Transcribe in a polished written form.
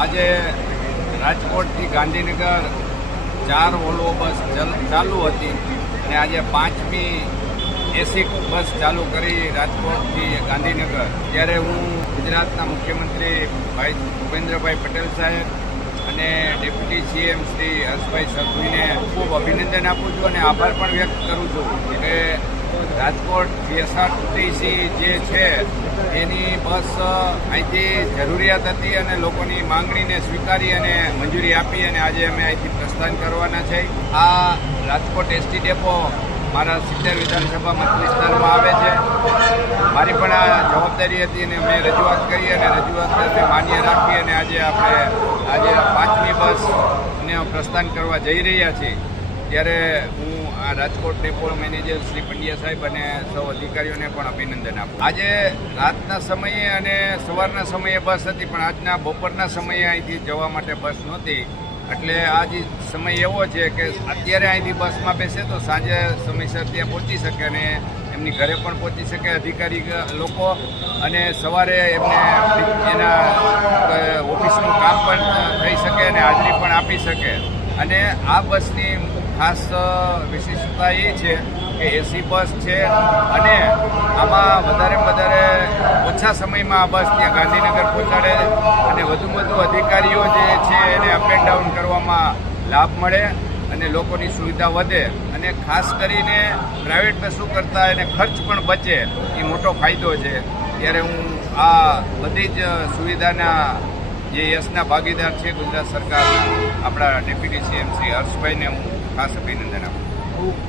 આજે રાજકોટથી ગાંધીનગર 4 વોલ્વો બસ ચાલુ હતી અને આજે 5મી એસી બસ ચાલુ કરી રાજકોટથી ગાંધીનગર. ત્યારે હું ગુજરાતના મુખ્યમંત્રી ભાઈ ભૂપેન્દ્રભાઈ પટેલ સાહેબ અને ડેપ્યુટી સીએમ શ્રી હર્ષભાઈ સંઘવીને ખૂબ અભિનંદન આપું છું અને આભાર પણ વ્યક્ત કરું છું કે રાજકોટ જીએસઆરટીસી જે છે એની બસ અહીંથી જરૂરિયાત હતી અને લોકોની માંગણીને સ્વીકારી અને મંજૂરી આપી અને આજે અમે અહીંથી પ્રસ્થાન કરવાના છે. આ રાજકોટ એસટી ડેપો મારા 70 વિધાનસભા મત વિસ્તારમાં આવે છે. મારી પણ આ જવાબદારી હતી અને મેં રજૂઆત કરી અને રજૂઆતને માન્ય રાખી અને આજે 5મી બસને પ્રસ્થાન કરવા જઈ રહ્યા છીએ. ત્યારે હું આ રાજકોટ ડેપો મેનેજર શ્રી પંડ્યા સાહેબ અને સૌ અધિકારીઓને પણ અભિનંદન આપું. આજે રાતના સમયે અને સવારના સમયે બસ હતી, પણ આજના બપોરના સમયે અહીંથી જવા માટે બસ નહોતી. એટલે આ જે સમય એવો છે કે અત્યારે અહીંથી બસમાં બેસે તો સાંજે સમયસર ત્યાં પહોંચી શકે અને એમની ઘરે પણ પહોંચી શકે અધિકારી લોકો, અને સવારે એમને એના ઓફિસનું કામ પણ થઈ શકે અને હાજરી પણ આપી શકે. અને આ બસની ખાસ વિશેષતા એ છે કે એસી બસ છે અને આમાં વધારે ઓછા સમયમાં આ બસ ત્યાં ગાંધીનગર પહોંચાડે અને વધુ અધિકારીઓ જે છે એને અપ એન્ડ ડાઉન કરવામાં લાભ મળે અને લોકોની સુવિધા વધે અને ખાસ કરીને પ્રાઇવેટ બસો કરતાં એને ખર્ચ પણ બચે, એ મોટો ફાયદો છે. ત્યારે હું આ બધી જ સુવિધાના જે યશના ભાગીદાર છે ગુજરાત સરકારના આપણા ડેપ્યુટી સીએમ શ્રી હર્ષભાઈને હું ખાસ અભિનંદન આપું.